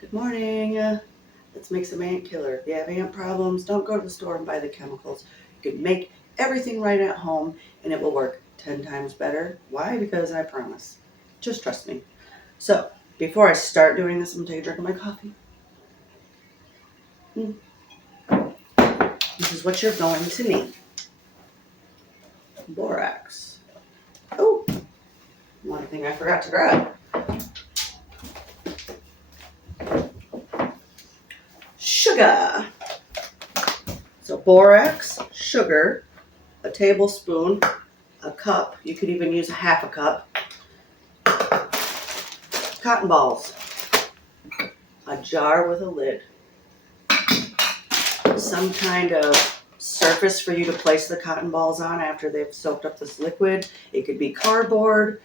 Good morning. Let's make some ant killer. If you have ant problems, don't go to the store and buy the chemicals. You can make everything right at home and it will work 10 times better. Why? Because I promise. Just trust me. So, before I start doing this, I'm going to take a drink of my coffee. This is what you're going to need. Borax. Oh, one thing I forgot to grab. Sugar. So borax, sugar, a tablespoon, a cup. You could even use a half a cup. Cotton balls. A jar with a lid. Some kind of surface for you to place the cotton balls on after they've soaked up this liquid. It could be cardboard,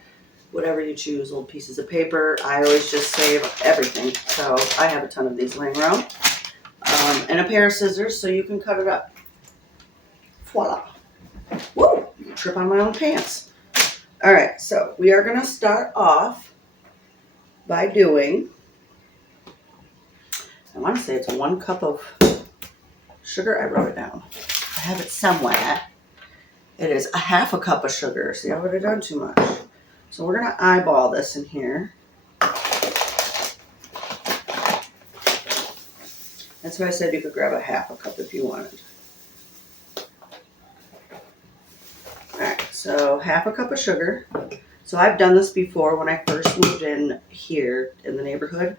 whatever you choose, old pieces of paper. I always just save everything, so I have a ton of these laying around. And a pair of scissors so you can cut it up. Voila. Woo! Trip on my own pants. All right, so we are going to start off by doing, I want to say it's 1 cup of sugar. I wrote it down. I have it somewhere. It is a half a cup of sugar. See, I would have done too much. So we're going to eyeball this in here. That's why I said you could grab a half a cup if you wanted. All right, so half a cup of sugar. So I've done this before when I first moved in here in the neighborhood.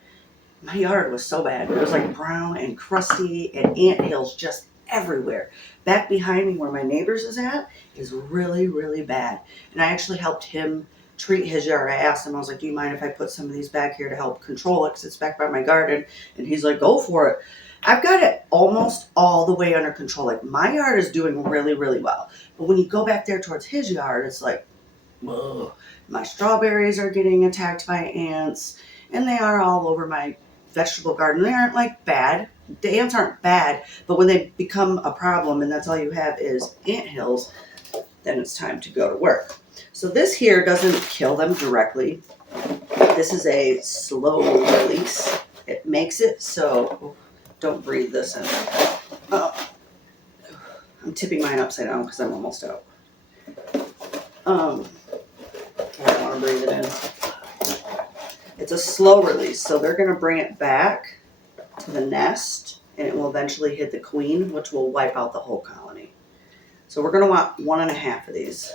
My yard was so bad. It was like brown and crusty and anthills just everywhere. Back behind me where my neighbor's is at is really, really bad. And I actually helped him treat his yard. I asked him, I was like, do you mind if I put some of these back here to help control it? Because it's back by my garden. And he's like, go for it. I've got it almost all the way under control. Like my yard is doing really, really well. But when you go back there towards his yard, it's like, ugh. My strawberries are getting attacked by ants. And they are all over my vegetable garden. They aren't like bad. The ants aren't bad, but when they become a problem and that's all you have is ant hills, then it's time to go to work. So this here doesn't kill them directly. This is a slow release. It makes it so, don't breathe this in. Oh, I'm tipping mine upside down because I'm almost out. I don't want to breathe it in. It's a slow release, so they're going to bring it back to the nest, and it will eventually hit the queen, which will wipe out the whole colony. So we're going to want 1.5 of these.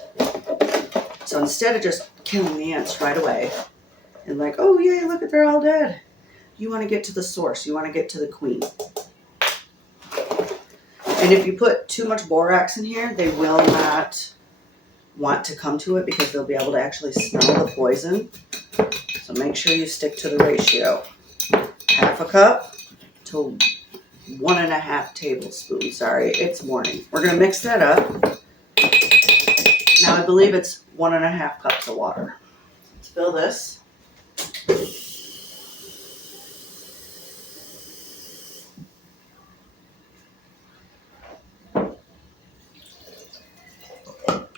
So instead of just killing the ants right away, and like, oh yay, look at, they're all dead. You want to get to the source. You want to get to the queen. And if you put too much borax in here, they will not want to come to it because they'll be able to actually smell the poison. So make sure you stick to the ratio. Half a cup to 1.5 tablespoons. Sorry, it's morning. We're going to mix that up. Now I believe it's 1.5 cups of water. Let's fill this.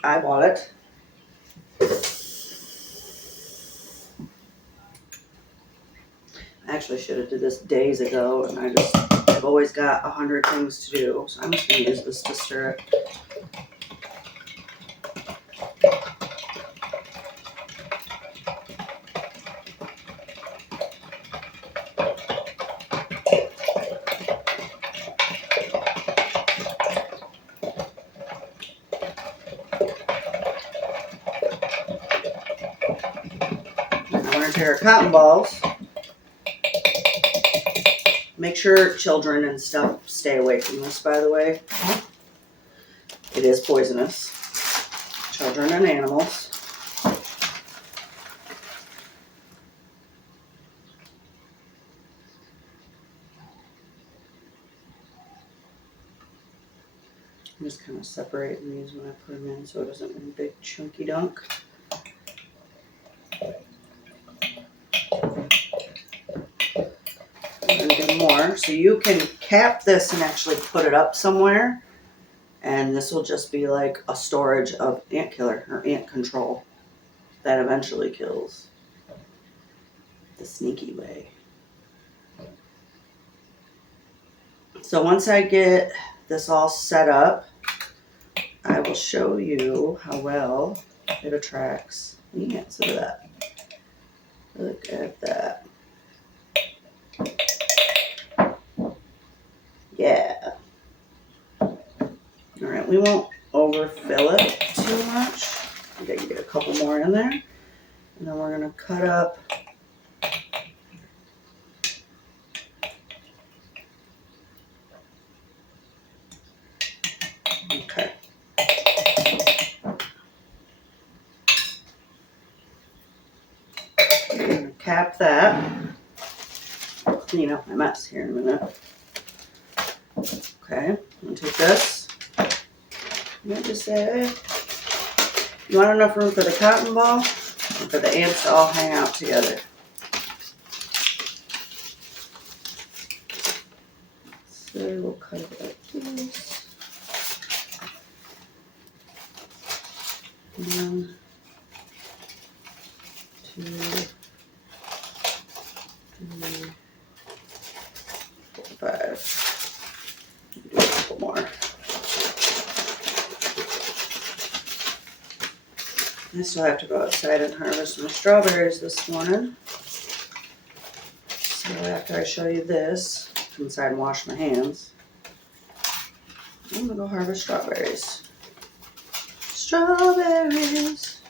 Eyeball it. I actually should have did this days ago, and I've always got 100 things to do, so I'm just going to use this to stir it. I'm going to take our cotton balls. Make sure children and stuff stay away from this, by the way. It is poisonous. Children and animals. I'm just kind of separating these when I put them in so it doesn't make a big chunky dunk. And then more. So you can cap this and actually put it up somewhere. And this will just be like a storage of ant killer or ant control that eventually kills the sneaky way. So once I get this all set up, I will show you how well it attracts ants. Look at that. Look at that. Yeah. All right, we won't overfill it too much. I gotta get a couple more in there. And then we're gonna cut up okay. I'm gonna cap that. Clean up my mess here in a minute. Okay, I'm gonna take this. What to say? You want enough room for the cotton ball and for the ants to all hang out together. So we'll cut it like this. One, two, three, 4, 5. Do a couple more. I still have to go outside and harvest my strawberries this morning. So after I show you this, come inside and wash my hands. I'm gonna go harvest strawberries. Strawberries.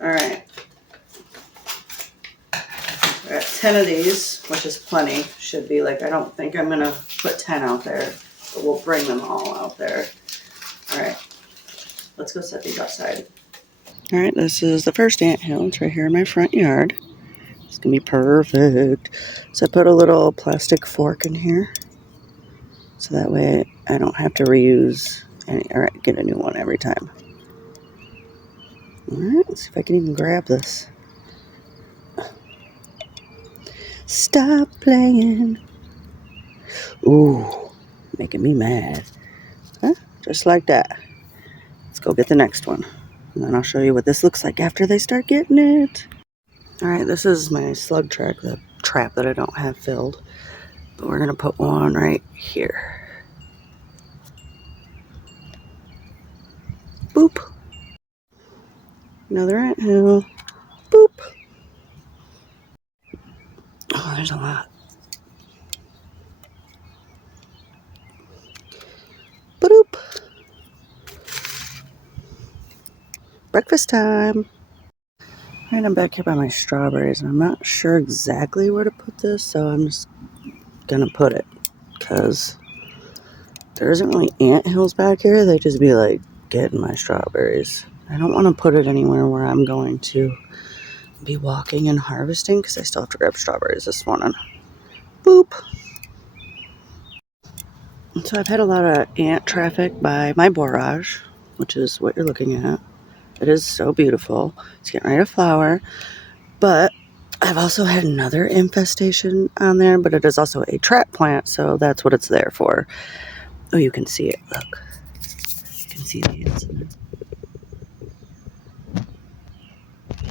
All right. I got 10 of these, which is plenty. Should be like, I don't think I'm gonna put 10 out there, but we'll bring them all out there. All right, let's go set these outside. All right, this is the first anthill. It's right here in my front yard. It's gonna be perfect. So I put a little plastic fork in here, so that way I don't have to reuse any, or get a new one every time. All right, let's see if I can even grab this. Stop playing. Ooh, making me mad. Huh? Just like that. Let's go get the next one. And then I'll show you what this looks like after they start getting it. All right, this is my slug trap, the trap that I don't have filled. But we're gonna put one right here. Boop. Another anthill. Boop. Oh, there's a lot. Boop. Breakfast time. All right, I'm back here by my strawberries, and I'm not sure exactly where to put this, so I'm just gonna put it, because there isn't really anthills back here. They just be like getting my strawberries. I don't want to put it anywhere where I'm going to be walking and harvesting, because I still have to grab strawberries this morning. Boop. And so I've had a lot of ant traffic by my borax, which is what you're looking at. It is so beautiful. It's getting ready to flower. But I've also had another infestation on there, but it is also a trap plant, so that's what it's there for. Oh, you can see it. Look. You can see the ants in it.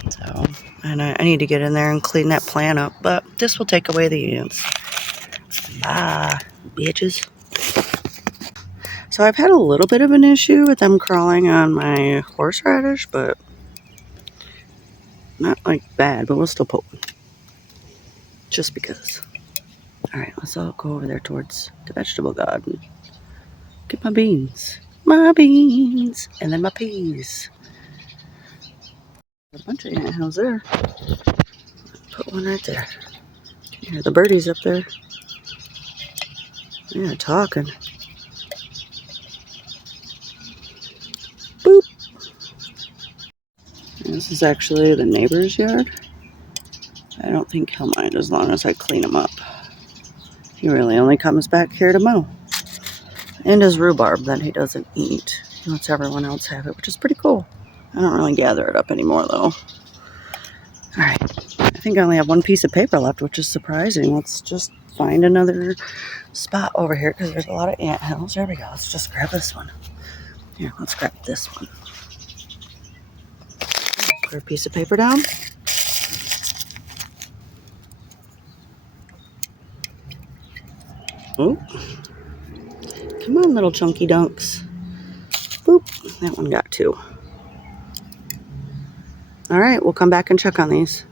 So, and I need to get in there and clean that plant up, but this will take away the ants. Bye, bitches. So I've had a little bit of an issue with them crawling on my horseradish, but not like bad, but we'll still put one. Just because. Alright, let's all go over there towards the vegetable garden. Get my beans. My beans. And then my peas. A bunch of anthills there. Put one right there. Can you hear the birdies up there? Yeah, talking. Boop. And this is actually the neighbor's yard. I don't think he'll mind as long as I clean him up. He really only comes back here to mow. And his rhubarb that he doesn't eat. He lets everyone else have it, which is pretty cool. I don't really gather it up anymore, though. Alright, I think I only have one piece of paper left, which is surprising. Let's just find another spot over here, because there's a lot of anthills. There we go. Let's just grab this one. Here, let's grab this one. Put a piece of paper down. Oh, come on, little chunky dunks. Boop, that one got 2. All right, we'll come back and check on these.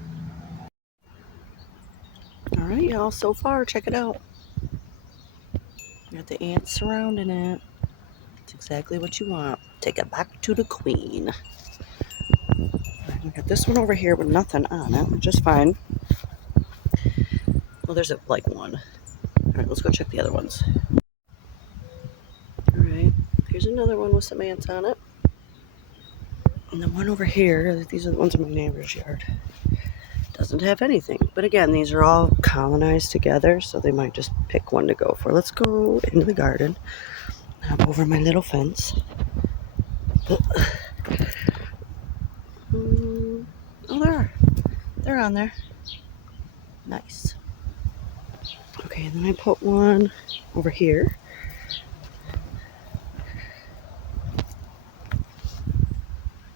All right, y'all, so far, check it out. You got the ants surrounding it. It's exactly what you want. Take it back to the queen. All right, we got this one over here with nothing on it, which is fine. Well, there's like one. All right, let's go check the other ones. All right, here's another one with some ants on it. And the one over here, these are the ones in my neighbor's yard, doesn't have anything. But again, these are all colonized together, so they might just pick one to go for. Let's go into the garden, hop over my little fence. Oh, they're on there. Nice. Okay, and then I put one over here.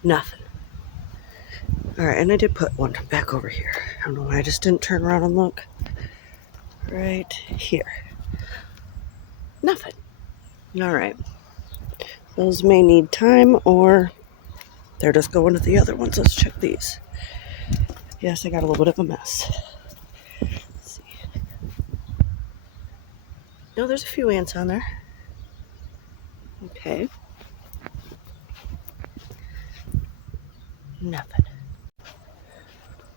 Nothing. All right, and I did put one back over here. I don't know why I just didn't turn around and look. Right here. Nothing. All right. Those may need time, or they're just going to the other ones. Let's check these. Yes, I got a little bit of a mess. Let's see. No, there's a few ants on there. Okay. Nothing.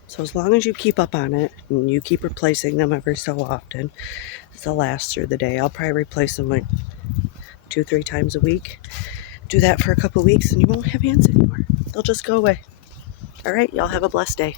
So as long as you keep up on it and you keep replacing them every so often, they'll last through the day. I'll probably replace them like 2-3 times a week. Do that for a couple weeks and you won't have ants anymore. They'll just go away. All right, y'all have a blessed day.